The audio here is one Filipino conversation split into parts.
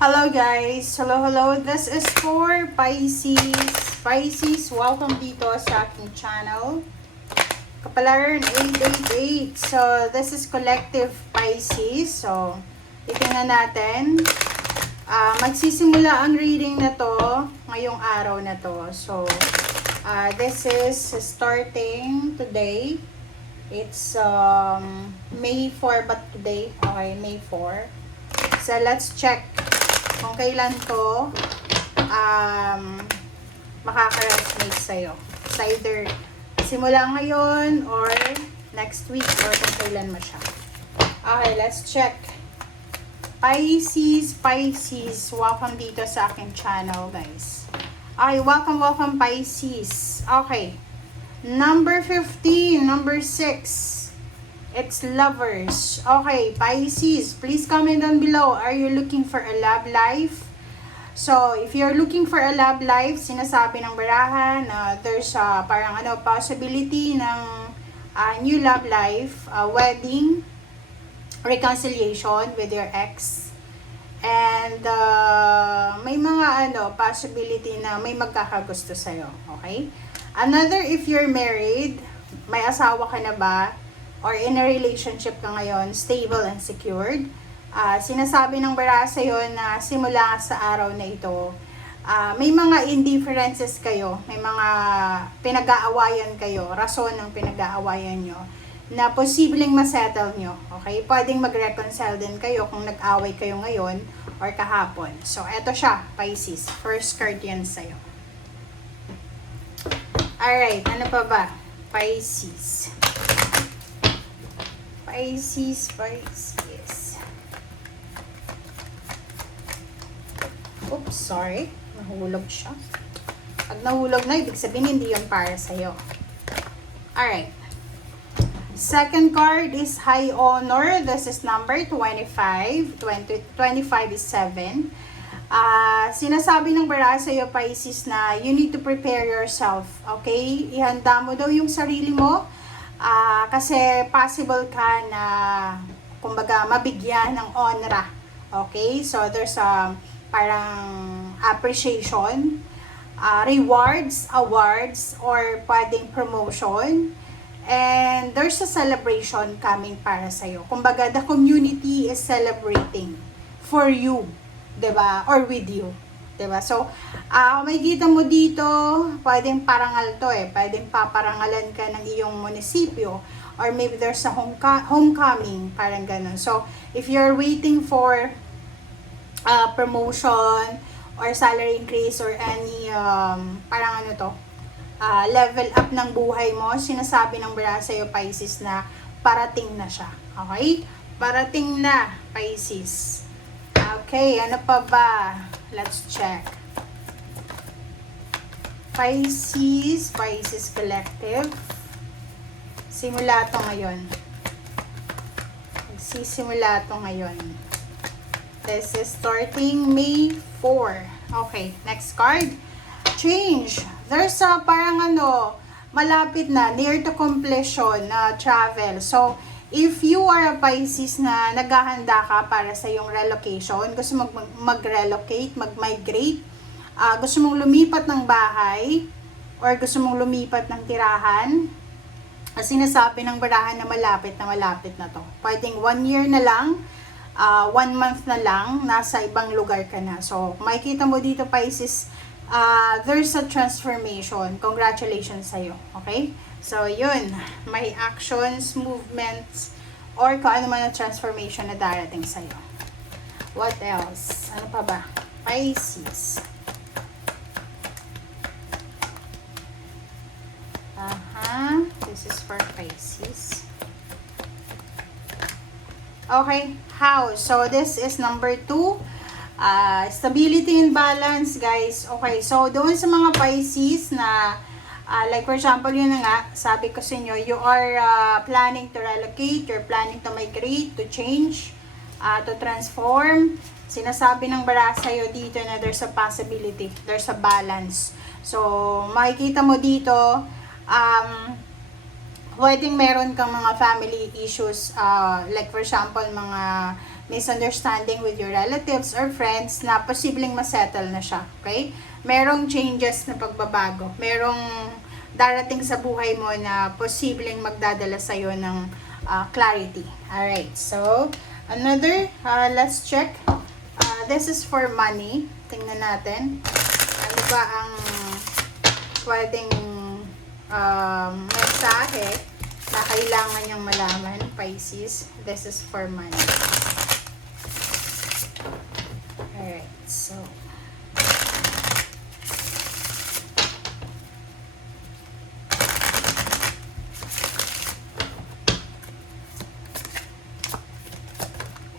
Hello guys! Hello! This is for Pisces. Pisces, welcome dito sa aking channel. Kapalaran 888. So, this is collective Pisces. So, titingnan natin. Magsisimula ang reading na to ngayong araw na to. So, this is starting today. It's May 4 but today. Okay, May 4. So, let's check kung kailan to makaka-resonate sa'yo. It's either simula ngayon or next week or kung kailan mo siya. Okay, let's check. Pisces, welcome dito sa aking channel, guys. Okay, welcome Pisces. Okay. Number 15, number 6. It's lovers. Okay, Pisces, please comment down below. Are you looking for a love life? So, if you're looking for a love life, sinasabi ng barahan na there's parang possibility ng new love life, wedding, reconciliation with your ex. And may mga possibility na may magkakagusto sa'yo. Okay? Another, if you're married, may asawa ka na ba? Or in a relationship ka ngayon, stable and secured. Sinasabi ng bara sa'yo na simula sa araw na ito, may mga indifferences kayo, may mga pinag-aawayan kayo, rason ng pinag-aawayan nyo, na posibleng masettle nyo. Okay? Pwedeng mag-reconcile din kayo kung nag-away kayo ngayon or kahapon. So, eto siya, Pisces. First card yan sa'yo. Alright, ano pa ba? Pisces. Oops, sorry. Nahulog siya. Pag nahulog na, ibig sabihin hindi yun para sa'yo. Alright. Second card is High Honor. This is number 25. 25 is 7. Sinasabi ng bara sa'yo, Pisces, na you need to prepare yourself. Okay? Ihanda mo daw yung sarili mo. Kasi possible ka na kumbaga mabigyan ng honra. Okay? So there's parang appreciation, rewards, awards, or pwedeng promotion. And there's a celebration coming para sa'yo. Kumbaga, the community is celebrating for you. 'Di ba? Or with you. 'Di ba? So, may kita mo dito, pwedeng parangal to pwedeng paparangalan ka ng iyong munisipyo, or maybe there's a homecoming, parang ganun. So, if you're waiting for promotion or salary increase or any parang level up ng buhay mo, sinasabi ng bara sa'yo, Pisces, na parating na siya. Okay? Parating na, Pisces. Okay, ano pa ba? Let's check. Pisces Collective. Simula to ngayon. Magsisimula to ngayon. This is starting May 4. Okay, next card. Change. There's parang malapit na, near to completion na travel. So, if you are a Pisces na naghahanda ka para sa yung relocation, gusto mo mag-relocate, mag-migrate, gusto mong lumipat ng bahay, or gusto mong lumipat ng tirahan, sinasabi ng barahan na malapit na to. Pwedeng 1 year na lang, 1 month na lang, nasa ibang lugar ka na. So, makikita mo dito, Pisces, there's a transformation. Congratulations sa'yo. Okay? So, yun. May actions, movements, or kung ano man ang transformation na darating sa'yo. What else? Ano pa ba? Pisces. This is for Pisces. Okay. House. So, this is number 2. Stability and balance, guys. Okay. So, doon sa mga Pisces na like for example, yun na nga, sabi ko sa inyo, you are planning to relocate, you're planning to migrate, to change, to transform. Sinasabi ng bara sa'yo dito na there's a possibility, there's a balance. So, makikita mo dito, pwedeng meron kang mga family issues, like for example, mga misunderstanding with your relatives or friends na posibleng masettle na siya. Okay? Merong changes na pagbabago. Merong darating sa buhay mo na posibleng magdadala sa'yo ng clarity. Alright, so another, let's check. This is for money. Tingnan natin. Ano ba ang pwedeng mensahe na kailangan niyang malaman, Pisces? This is for money. Alright, so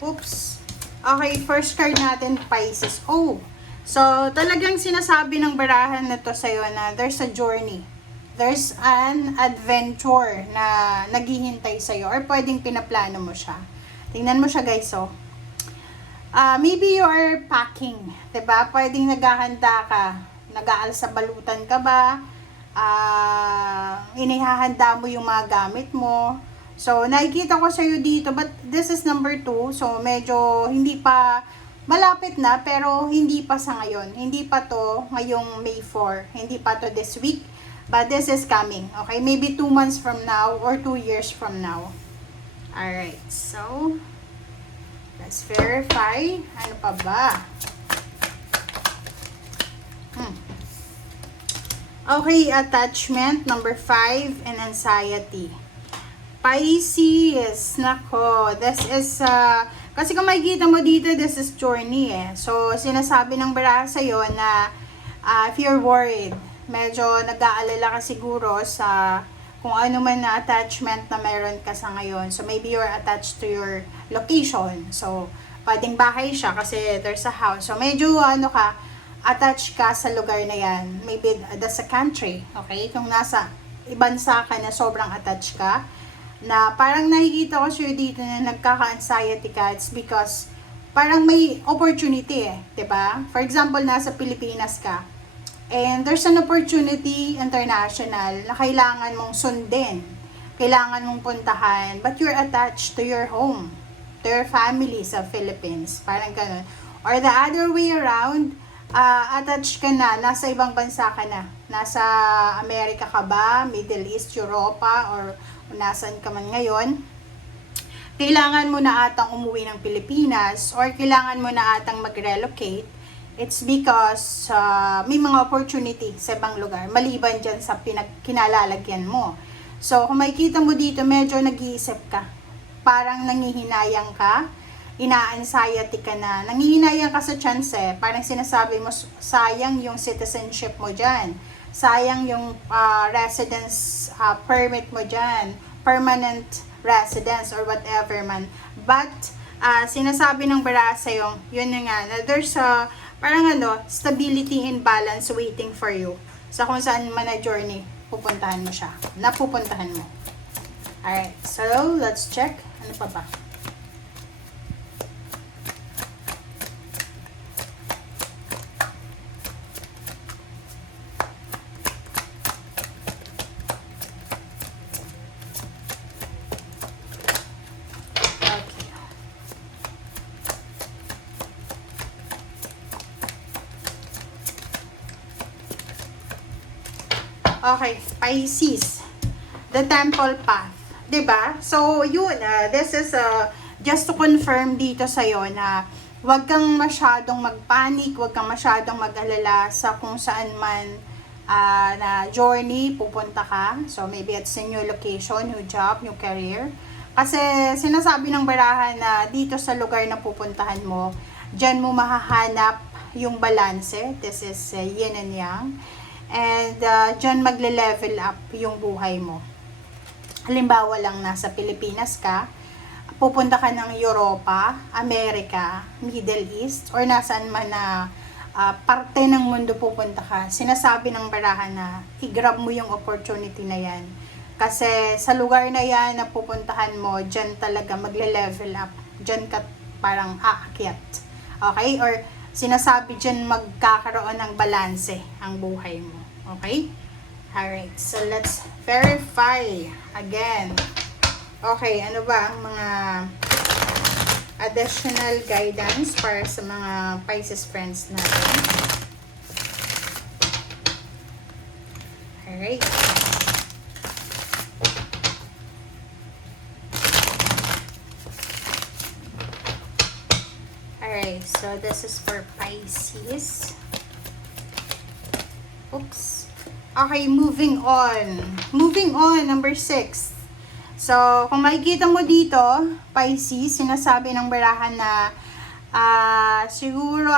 oops. Okay, first card natin, Pisces. Oh, so talagang sinasabi ng barahan na to sa'yo na there's a journey. There's an adventure na naghihintay sa'yo or pwedeng pinaplano mo siya. Tingnan mo siya, guys, oh. Maybe you are packing, diba? Pwedeng naghahanda ka. Nag-aalsabalutan ka ba? Inihahanda mo yung mga gamit mo. So, nakikita ko sa'yo dito, but this is number 2. So, medyo hindi pa, malapit na, pero hindi pa sa ngayon. Hindi pa to ngayong May 4. Hindi pa to this week. But this is coming. Okay? Maybe 2 months from now or 2 years from now. Alright. So, let's verify. Ano pa ba? Okay, attachment. Number 5 and anxiety. Pisces, nako, this is, kasi kung makikita mo dito, this is journey eh. So, sinasabi ng baraha sa'yo na if you're worried, medyo nag-aalala ka siguro sa kung ano man na attachment na meron ka sa ngayon. So, maybe you're attached to your location. So, pwedeng bahay siya kasi there's a house. So, medyo attached ka sa lugar na yan. Maybe that's a country, okay? Kung nasa ibansa ka na sobrang attached ka, na parang nakikita ko siya dito na nagkaka-anxiety ka, it's because parang may opportunity eh, 'di ba? For example, nasa Pilipinas ka and there's an opportunity international na kailangan mong sundin, kailangan mong puntahan, but you're attached to your home, to your family sa Philippines, parang ganun. Or the other way around, attached ka na, nasa ibang bansa ka na, nasa Amerika ka ba, Middle East, Europa, or nasaan ka man ngayon, kailangan mo na atang umuwi ng Pilipinas or kailangan mo na atang mag-relocate. It's because may mga opportunity sa ibang lugar maliban dyan sa kinalalagyan mo. So, kung makikita mo dito, medyo nag-iisip ka. Parang nangihinayang ka, ina-anxiety ka na, nangihinayang ka sa chance eh. Parang sinasabi mo, sayang yung citizenship mo dyan. Sayang yung residence permit mo dyan, permanent residence or whatever man. But, sinasabi ng baraha sa'yo, yun nga, na there's a, parang stability and balance waiting for you. Sa kung saan man na journey, pupuntahan mo siya. Napupuntahan mo. Alright, so, let's check. Ano pa ba? Okay, Pisces, the temple path, 'di ba? So, yun, this is just to confirm dito sa'yo na huwag kang masyadong magpanic, huwag kang masyadong mag-alala sa kung saan man na journey pupunta ka. So, maybe it's a new location, new job, new career. Kasi sinasabi ng barahan na dito sa lugar na pupuntahan mo, dyan mo mahahanap yung balanse. This is yin and yang. And dyan magle-level up yung buhay mo. Halimbawa lang, nasa Pilipinas ka, pupunta ka ng Europa, Amerika, Middle East, or nasaan man na parte ng mundo pupunta ka. Sinasabi ng barahan na i-grab mo yung opportunity na yan. Kasi sa lugar na yan na pupuntahan mo, dyan talaga magle-level up. Dyan ka parang aakyat. Okay? Or sinasabi dyan magkakaroon ng balanse ang buhay mo. Okay? Alright, so let's verify again. Okay, ano ba ang mga additional guidance para sa mga Pisces friends natin. Alright. Alright, so this is for Pisces. Oops. Okay, moving on. Moving on, number 6. So, kung makikita mo dito, Pisces, sinasabi ng barahan na siguro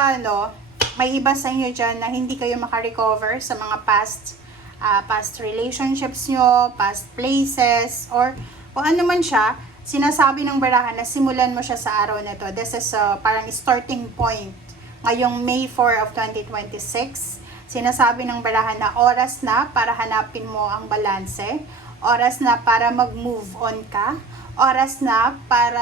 may iba sa inyo dyan na hindi kayo makarecover sa mga past relationships nyo, past places, or kung ano man siya, sinasabi ng barahan na simulan mo siya sa araw na to. This is parang starting point ngayong May 4 of 2026. Sinasabi ng barahan na oras na para hanapin mo ang balanse, oras na para mag-move on ka, oras na para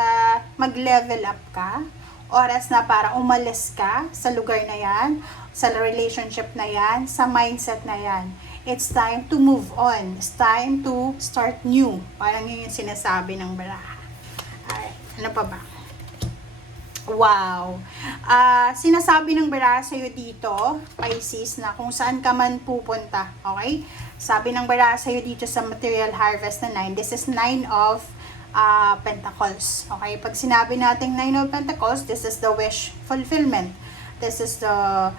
mag-level up ka, oras na para umalis ka sa lugar na yan, sa relationship na yan, sa mindset na yan. It's time to move on. It's time to start new. Parang yun yung sinasabi ng baraha. Alright, ano pa ba? Wow! Sinasabi ng baraha sa'yo dito, Pisces, na kung saan ka man pupunta. Okay? Sabi ng baraha sa'yo dito sa Material Harvest na 9, this is 9 of Pentacles. Okay? Pag sinabi natin 9 of Pentacles, this is the wish fulfillment. This is the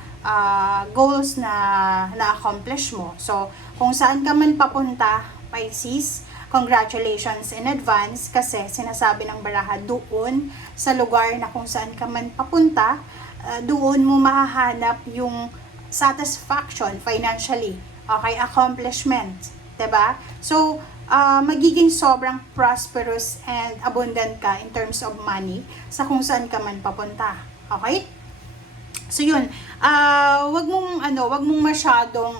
goals na na-accomplish mo. So, kung saan ka man papunta, Pisces, congratulations in advance kasi sinasabi ng baraha doon sa lugar na kung saan ka man papunta, doon mo mahahanap yung satisfaction financially. Okay, accomplishment. 'Di ba? So, magiging sobrang prosperous and abundant ka in terms of money sa kung saan ka man papunta. Okay? So yun, wag mong masyadong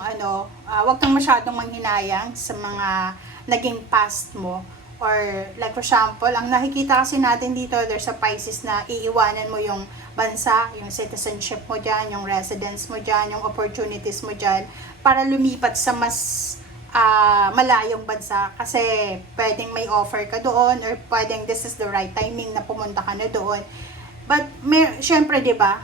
wag kang masyadong manghinayang sa mga naging past mo, or like for example, ang nakikita kasi natin dito, there's a Pisces na iiwanan mo yung bansa, yung citizenship mo dyan, yung residence mo dyan, yung opportunities mo dyan, para lumipat sa mas malayong bansa, kasi pwedeng may offer ka doon, or pwedeng this is the right timing na pumunta ka na doon. But syempre, 'di ba?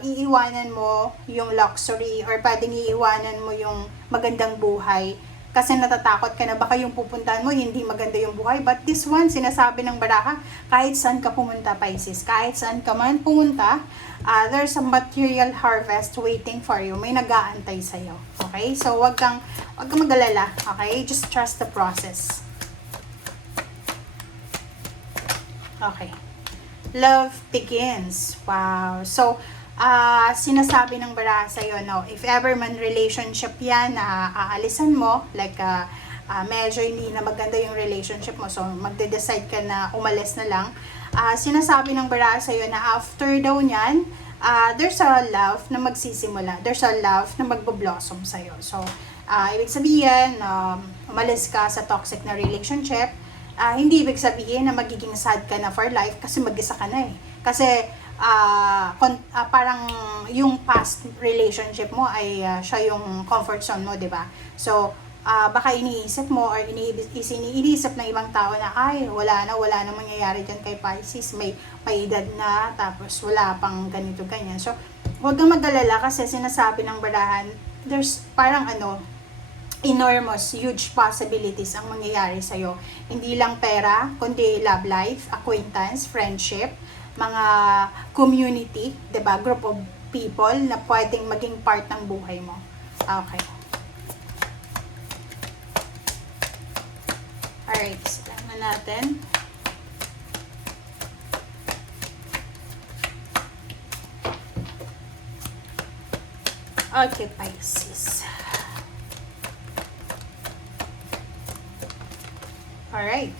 Iiwanan mo yung luxury, or pwedeng iiwanan mo yung magandang buhay kasi natatakot ka na baka yung pupuntahan mo hindi maganda yung buhay. But this one, sinasabi ng baraha, kahit saan ka pumunta, Pisces, kahit saan ka man pumunta, there's a material harvest waiting for you. May nag-aantay sa'yo. Okay? So, wag kang mag-alala. Okay? Just trust the process. Okay. Love begins. Wow. So, sinasabi ng baraha sa'yo, no, if ever man relationship yan na aalisan mo, like medyo hindi na maganda yung relationship mo, so magde-decide ka na umalis na lang, sinasabi ng baraha sa'yo na after daw nyan, there's a love na magsisimula, there's a love na magbo-blossom sa'yo. So, ibig sabihin, umalis ka sa toxic na relationship, hindi ibig sabihin na magiging sad ka na for life kasi mag-isa ka na eh. Kasi, parang yung past relationship mo ay siya yung comfort zone mo, 'di ba? So, baka iniisip mo or iniisip ng ibang tao na ay wala na mangyayari diyan kay Pisces, may edad na, tapos wala pang ganito ganyan. So, huwag kang mag-alala kasi sinasabi ng barahan, there's parang enormous, huge possibilities ang mangyayari sa'yo. Hindi lang pera, kundi love life, acquaintance, friendship, mga community, 'di ba? Group of people na pwedeng maging part ng buhay mo. Okay. Alright, silang na natin. Okay, Pisces. Alright.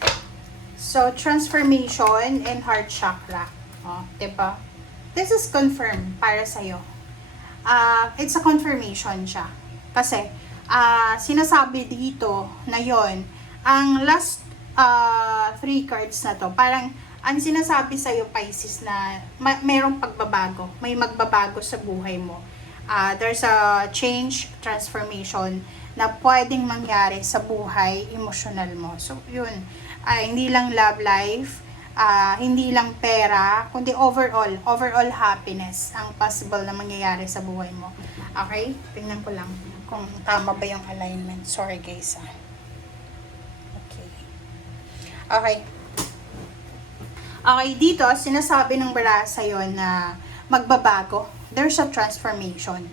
So, transformation and heart chakra. Diba? This is confirmed para sa'yo. It's a confirmation siya. Kasi, sinasabi dito na yon, ang last 3 cards na to, parang, ang sinasabi sa'yo, Pisces, na mayroong pagbabago. May magbabago sa buhay mo. There's a change, transformation, na pwedeng mangyari sa buhay emotional mo. So, yun. Hindi lang love life, Hindi lang pera, kundi overall happiness ang possible na mangyayari sa buhay mo. Okay? Tingnan ko lang kung tama ba yung alignment. Sorry guys. Okay. Okay. Okay, dito, sinasabi ng bara sa'yo na magbabago. There's a transformation.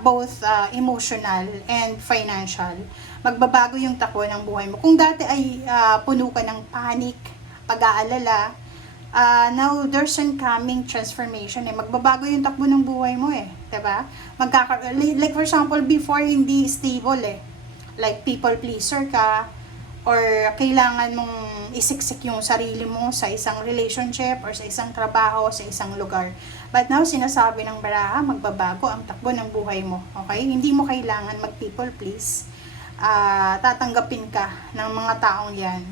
Both emotional and financial. Magbabago yung takbo ng buhay mo. Kung dati ay puno ka ng panic, pag-aalala, now there's an coming transformation. Magbabago yung takbo ng buhay mo Diba? Like for example, before hindi stable Like people pleaser ka, or kailangan mong isiksik yung sarili mo sa isang relationship or sa isang trabaho, sa isang lugar. But now, sinasabi ng baraha, magbabago ang takbo ng buhay mo. Okay? Hindi mo kailangan mag-people please. Tatanggapin ka ng mga taong yan.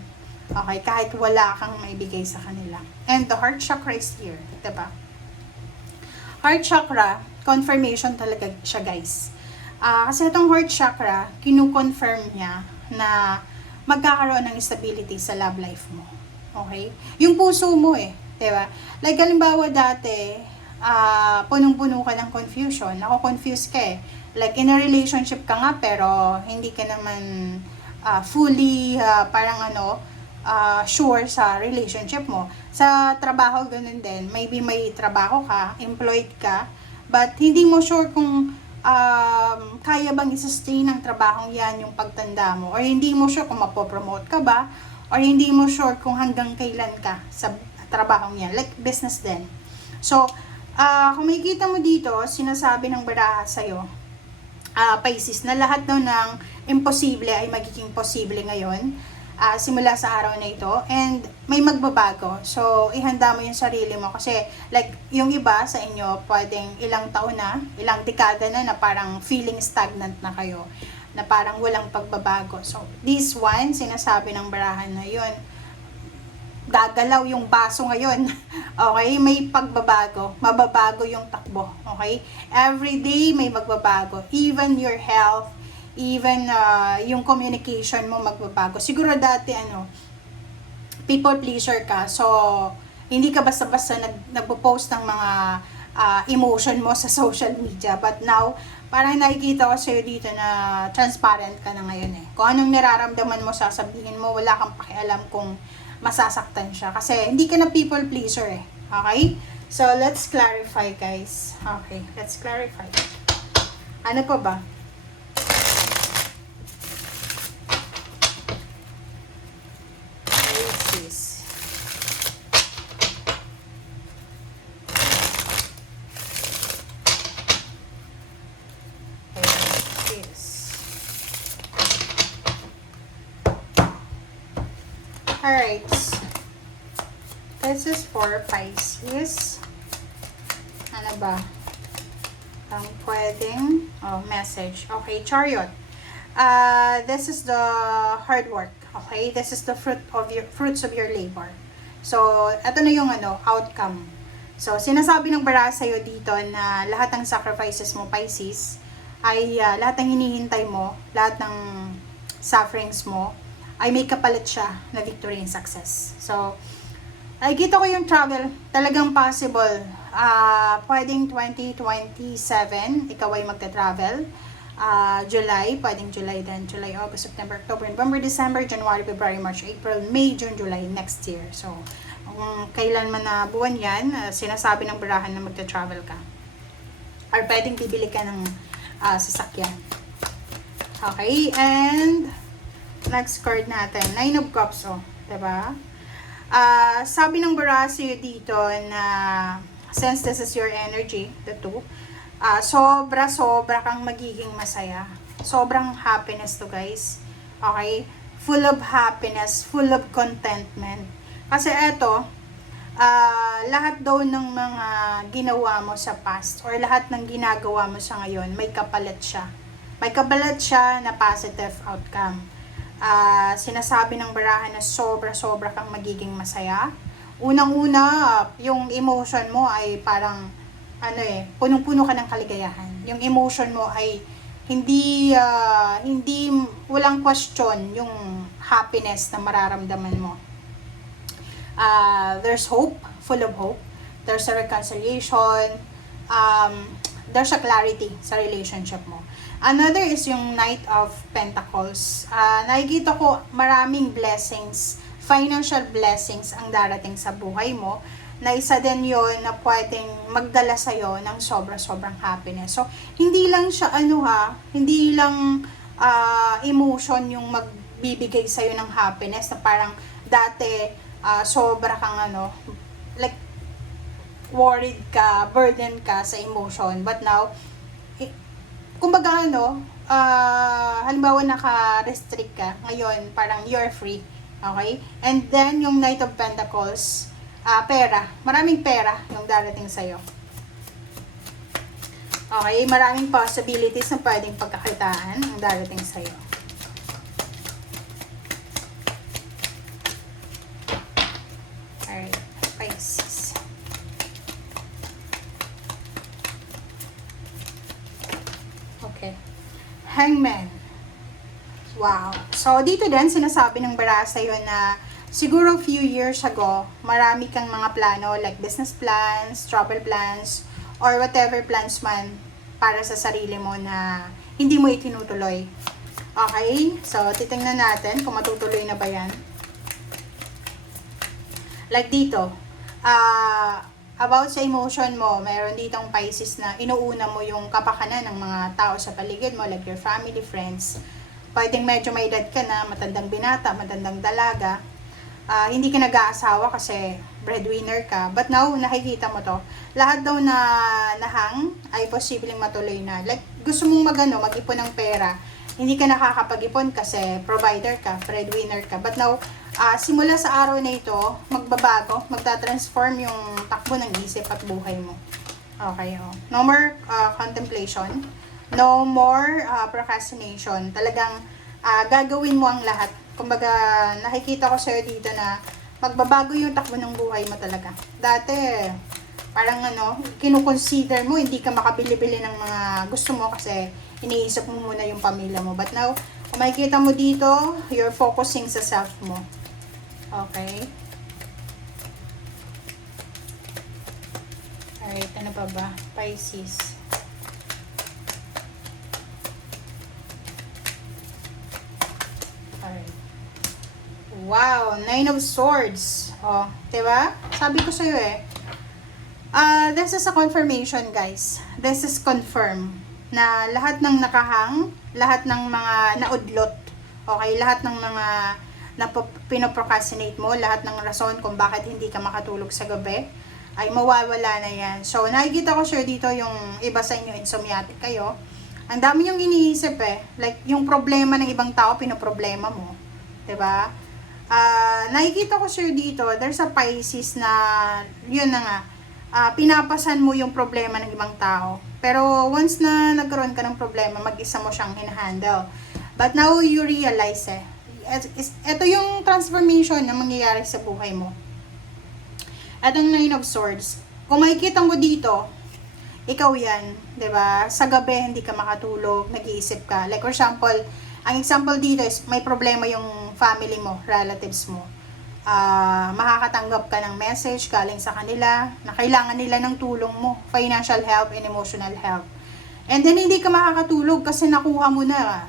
Okay? Kahit wala kang maibigay sa kanila. And the heart chakra is here. Diba? Heart chakra, confirmation talaga siya guys. Kasi itong heart chakra, kinu-confirm niya na magkakaroon ng stability sa love life mo. Okay? Yung puso mo diba? Like, halimbawa dati, punong-puno ka ng confusion. Ako confused ka Like, in a relationship ka nga, pero hindi ka naman fully, sure sa relationship mo. Sa trabaho, ganun din. Maybe may trabaho ka, employed ka, but hindi mo sure kung kaya bang i-sustain ng trabahong yan yung pagtanda mo, or hindi mo sure kung mapopromote ka ba, or hindi mo sure kung hanggang kailan ka sa trabahong yan, like business din. So, kung makikita mo dito, sinasabi ng baraha sa'yo, Pisces, na lahat daw ng imposible ay magiging posible ngayon, simula sa araw na ito, and may magbabago. So, ihanda mo yung sarili mo kasi like yung iba sa inyo, pwedeng ilang taon na, ilang dekada na parang feeling stagnant na kayo, na parang walang pagbabago. So, this one, sinasabi ng barahan na yun, gagalaw yung baso ngayon. Okay? May pagbabago. Mababago yung takbo. Okay? Every day may magbabago. Even your health, even yung communication mo magbabago. Siguro dati people pleaser ka, so hindi ka basta-basta nagpo-post ng mga emotion mo sa social media, but now parang nakikita ko sa'yo dito na transparent ka na ngayon Kung anong nararamdaman mo, sasabihin mo, wala kang pakialam kung masasaktan siya kasi hindi ka na people pleaser Okay? So let's clarify guys. Okay, let's clarify. Ano pa ba? Alright. This is for Pisces. Ano ba? Ang pwedeng message. Okay, Chariot. This is the hard work. Okay? This is the fruits of your labor. So, ito na yung outcome. So, sinasabi ng bara sa'yo dito na lahat ng sacrifices mo, Pisces, ay lahat ng hinihintay mo, lahat ng sufferings mo, ay may kapalit siya na victory and success. So, nakikita ko yung travel, talagang possible. Pwedeng 2027, ikaw ay magta-travel. July, pwedeng July din. July, August, September, October, November, December, January, February, March, April, May, June, July, next year. So, kung kailan man na buwan yan, sinasabi ng barahan na magta-travel ka. Or pwedeng bibili ka ng sasakyan. Okay, and next card natin, Nine of Cups, diba? Sabi ng bara sa'yo dito na since this is your energy, the two, sobra kang magiging masaya. Sobrang happiness to guys. Okay? Full of happiness, full of contentment. Kasi eto, lahat daw ng mga ginawa mo sa past or lahat ng ginagawa mo sa ngayon, may kapalit siya. May kapalit siya na positive outcome. Sinasabi ng barahan na sobra kang magiging masaya. Unang-una, yung emotion mo ay parang punong-puno ka ng kaligayahan. Yung emotion mo ay hindi walang question yung happiness na mararamdaman mo. there's hope, full of hope. There's a reconciliation. There's a clarity sa relationship mo. Another is yung Knight of Pentacles. Nakikita ko maraming blessings, financial blessings ang darating sa buhay mo, na isa din yon na pwedeng magdala sa'yo ng sobrang happiness. So, hindi lang siya hindi lang emotion yung magbibigay sa'yo ng happiness na parang dati sobra kang like worried ka, burdened ka sa emotion. But now, kumbaga halimbawa naka-restrict ka, ngayon parang you're free. Okay? And then, yung Knight of Pentacles, pera. Maraming pera yung darating sa'yo. Okay? Maraming possibilities na pwedeng pagkakitaan ang darating sa'yo. Alright. Pisces. Okay. Hangman. Wow. So, dito din, sinasabi ng bara sa'yo na siguro few years ago, marami kang mga plano like business plans, travel plans, or whatever plans man para sa sarili mo na hindi mo itinutuloy. Okay? So, titingnan natin kung matutuloy na ba yan. Like dito, about sa emotion mo, meron ditong Pisces na inuuna mo yung kapakanan ng mga tao sa paligid mo, like your family, friends. Pwedeng medyo may edad ka na, matandang binata, matandang dalaga. Hindi ka nag-aasawa kasi breadwinner ka. But now, nakikita mo to. Lahat daw na nahang ay posibleng matuloy na. Like, gusto mong mag-ipon ng pera. Hindi ka nakakapag-ipon kasi provider ka, breadwinner ka. But now, simula sa araw na ito, magbabago, magta-transform yung takbo ng isip at buhay mo. Okay, oh. No more contemplation. No more procrastination. Talagang gagawin mo ang lahat. Kumbaga, nakikita ko sa'yo dito na magbabago yung takbo ng buhay mo talaga. Dati, parang kinukonsider mo, hindi ka makabili-bili ng mga gusto mo kasi iniisip mo muna yung pamilya mo. But now, kung makikita mo dito, you're focusing sa self mo. Okay? Alright, ano pa ba? Pisces. Alright. Wow, Nine of Swords. Oh, diba? Sabi ko sa'yo this is a confirmation, guys. This is confirm na lahat ng nakahang, lahat ng mga naudlot, okay, lahat ng mga pinoprocrastinate mo, lahat ng rason kung bakit hindi ka makatulog sa gabi, ay mawawala na yan. So, nakikita ko sure dito yung iba sa inyo, insomniatic kayo. Ang dami yung iniisip like yung problema ng ibang tao, pinoproblema mo. Diba? Nakikita ko sure dito, there's a Pisces na, yun na nga, pinapasan mo yung problema ng ibang tao. Pero once na nagkaroon ka ng problema, mag-isa mo siyang hinahandle. But now you realize ito yung transformation na mangyayari sa buhay mo. Itong Nine of Swords. Kung makikita mo dito, ikaw yan, 'di ba? Sa gabi hindi ka makatulog, nag-iisip ka. Like for example, ang example dito is may problema yung family mo, relatives mo. Makakatanggap ka ng message galing sa kanila na kailangan nila ng tulong mo, financial help and emotional help. And then hindi ka makakatulog kasi nakuha mo na.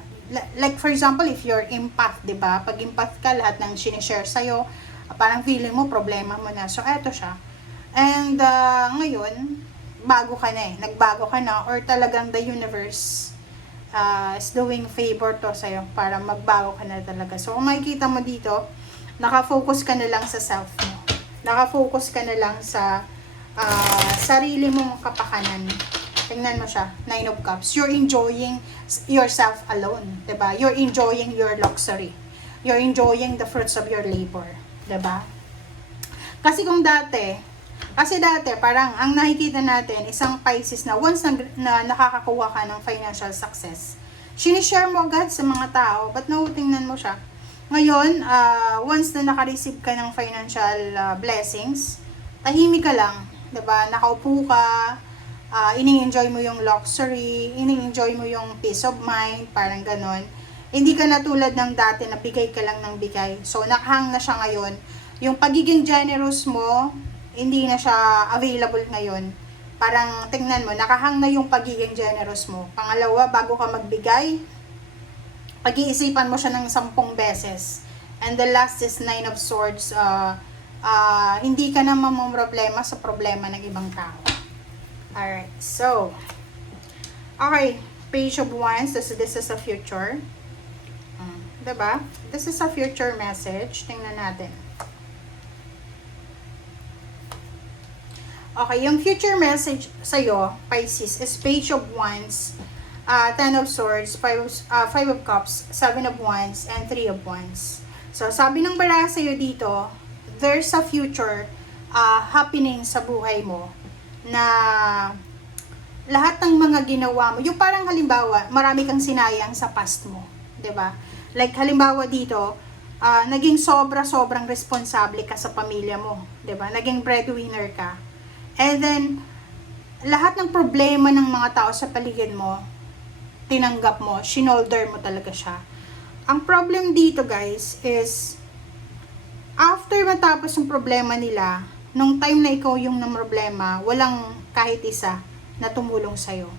Like for example, if you're empath, 'di ba? Pag empath ka, lahat ng sinishare sa'yo, parang feeling mo problema mo na. So eto siya. And ngayon, bago ka na nagbago ka na, or talagang the universe is doing favor to sa'yo para magbago ka na talaga. So kung makikita mo dito, nakafocus ka na lang sa self mo. Nakafocus ka na lang sa sarili mong kapakanan. Tingnan mo siya, Nine of Cups. You're enjoying yourself alone, 'di ba? You're enjoying your luxury. You're enjoying the fruits of your labor, 'di ba? Kasi dati parang ang nakikita natin isang Pisces na once na nakakakuha ka ng financial success, sinishare mo agad sa mga tao. But now, tingnan mo siya. Ngayon, once na naka-receive ka ng financial blessings, tahimik ka lang, 'di ba? Nakaupo ka, ini-enjoy mo yung luxury, ini-enjoy mo yung peace of mind, parang ganon. Hindi ka na tulad ng dati na bigay ka lang ng bigay. So, nakahang na siya ngayon yung pagiging generous mo, hindi na siya available ngayon. Parang tingnan mo, nakahang na yung pagiging generous mo. Pangalawa, bago ka magbigay, pag-iisipan mo siya ng 10 beses. And the last is 9 of Swords. Hindi ka na mamumroblema sa problema ng ibang tao. Alright, so, okay, Page of Wands, this is a future. Diba? This is a future message. Tingnan natin. Okay, yung future message sa'yo, Pisces, is Page of Wands, 10 of Swords, 5 of Cups, 7 of Wands, and 3 of Wands. So, sabi ng baraha sa'yo dito, there's a future happening sa buhay mo na lahat ng mga ginawa mo, yung parang halimbawa, marami kang sinayang sa past mo. 'Di ba? Like halimbawa dito, naging sobrang responsable ka sa pamilya mo, 'di ba? Naging breadwinner ka. And then lahat ng problema ng mga tao sa paligid mo, tinanggap mo, shinolder mo talaga siya. Ang problem dito, guys, is after matapos yung problema nila, nung time na ikaw yung namroblema, walang kahit isa na tumulong sa'yo.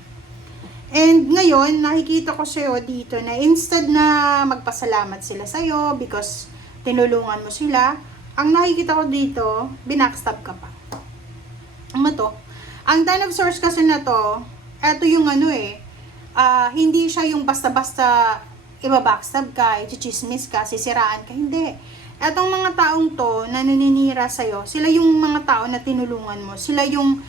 And ngayon, nakikita ko sa'yo dito na instead na magpasalamat sila sa'yo because tinulungan mo sila, ang nakikita ko dito, binackstab ka pa. Ano to? Ang 10 of Swords kasi na to, eto yung hindi siya yung basta-basta ibabackstab ka, i-chismis ka, sisiraan ka, hindi. Etong mga taong to na naninira sa'yo, sila yung mga tao na tinulungan mo, sila yung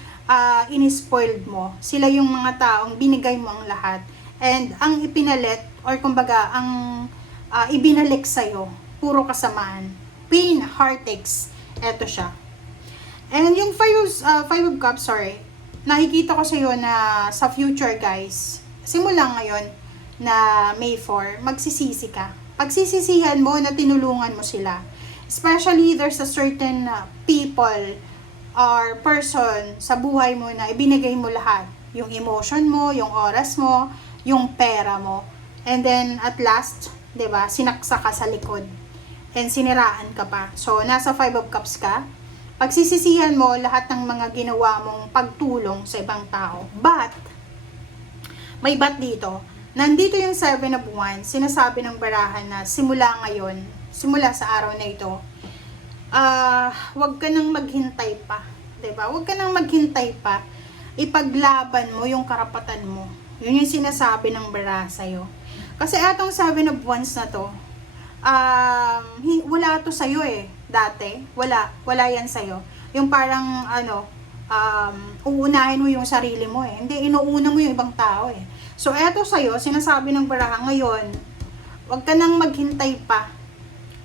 inispoiled mo. Sila yung mga taong binigay mo ang lahat. And ang ipinalit, or kumbaga, ang ibinalik sa'yo, puro kasamaan. Pain, heartaches, eto siya. And yung 5 of Cups, nakikita ko sa'yo na sa future, guys, simula ngayon na May 4, magsisisi ka. Pagsisisihan mo na tinulungan mo sila. Especially, there's a certain people or person sa buhay mo na ibinigay mo lahat. Yung emotion mo, yung oras mo, yung pera mo. And then, at last, 'di ba, sinaksa ka sa likod. And siniraan ka pa. So, nasa 5 of Cups ka. Pagsisisihan mo lahat ng mga ginawa mong pagtulong sa ibang tao. But, may but dito. Nandito yung 7 of Wands. Sinasabi ng barahan na simula ngayon, simula sa araw na ito, wag ka nang maghintay pa, 'di ba? Wag ka nang maghintay pa. Ipaglaban mo yung karapatan mo. 'Yun yung sinasabi ng baraha sa iyo. Kasi etong 7 of Wands na to, wala to sa iyo dati. Wala yan sa iyo. Yung parang uunahin mo yung sarili mo Hindi, inuuna mo yung ibang tao So eto sa iyo, sinasabi ng baraha ngayon, wag ka nang maghintay pa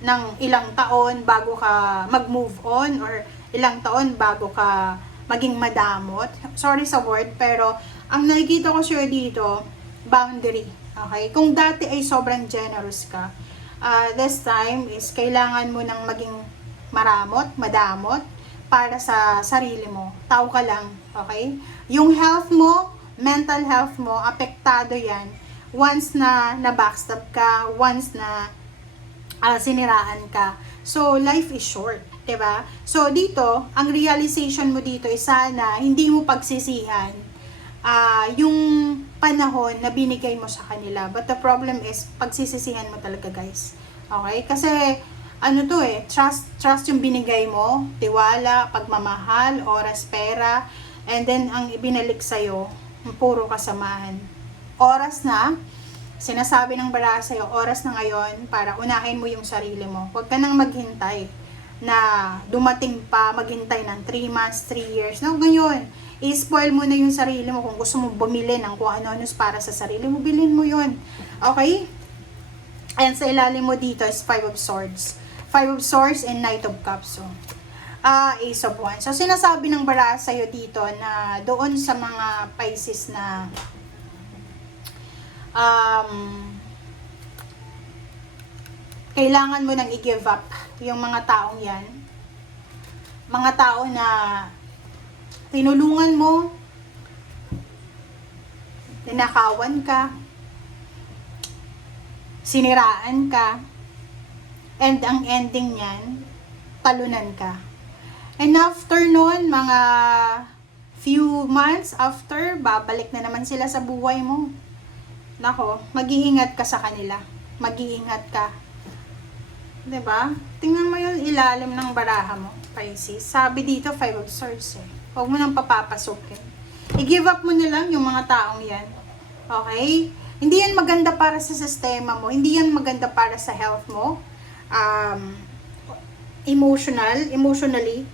ng ilang taon bago ka mag-move on or ilang taon bago ka maging madamot. Sorry sa word, pero ang nakikita ko siya dito, boundary. Okay? Kung dati ay sobrang generous ka, this time is kailangan mo nang maging madamot para sa sarili mo. Tao ka lang. Okay? Yung health mo, mental health mo, apektado yan once na na-backstab ka, once na siniraan ka. So, life is short, 'di ba? So, dito, ang realization mo dito is sana hindi mo pagsisihan yung panahon na binigay mo sa kanila. But the problem is, pagsisisihan mo talaga, guys. Okay? Kasi, trust yung binigay mo, tiwala, pagmamahal, oras, pera, and then, ang ibinalik sa'yo, puro kasamaan. Oras na, sinasabi ng baraha sa'yo, oras na ngayon para unahin mo yung sarili mo. Huwag ka nang maghintay na dumating pa, maghintay ng 3 months, 3 years. No, ngayon, i-spoil mo na yung sarili mo. Kung gusto mo bumili ng kung ano-ano para sa sarili mo, bilhin mo yun. Okay? Ayan, sa ilalim mo dito is 5 of Swords. 5 of Swords and Knight of Cups. So, Ace of Wands. So, sinasabi ng baraha sa'yo dito na doon sa mga Pisces na kailangan mo nang i-give up yung mga taong yan. Mga tao na tinulungan mo, ninakawan ka, siniraan ka, and ang ending niyan, talunan ka. And after nun, mga few months after, babalik na naman sila sa buhay mo. Nako, mag-iingat ka sa kanila. Mag-iingat ka. 'Di ba? Tingnan mo yung ilalim ng baraha mo, Pisces. Sabi dito, 5 of Swords eh. Huwag mo nang papapasukin. I-give up mo na lang yung mga taong yan. Okay? Hindi yan maganda para sa sistema mo. Hindi yan maganda para sa health mo. Emotionally.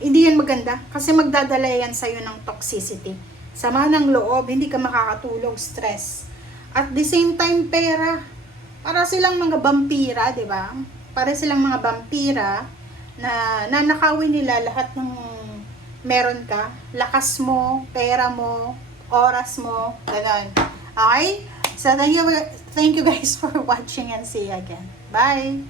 Hindi yan maganda. Kasi magdadala yan sa'yo ng toxicity. Sama ng loob, hindi ka makakatulog, stress. At the same time, pera. Para silang mga vampira, di ba? Para silang mga vampira na nanakawin nila lahat ng meron ka. Lakas mo, pera mo, oras mo, ganun. Okay? So, thank you guys for watching and see you again. Bye!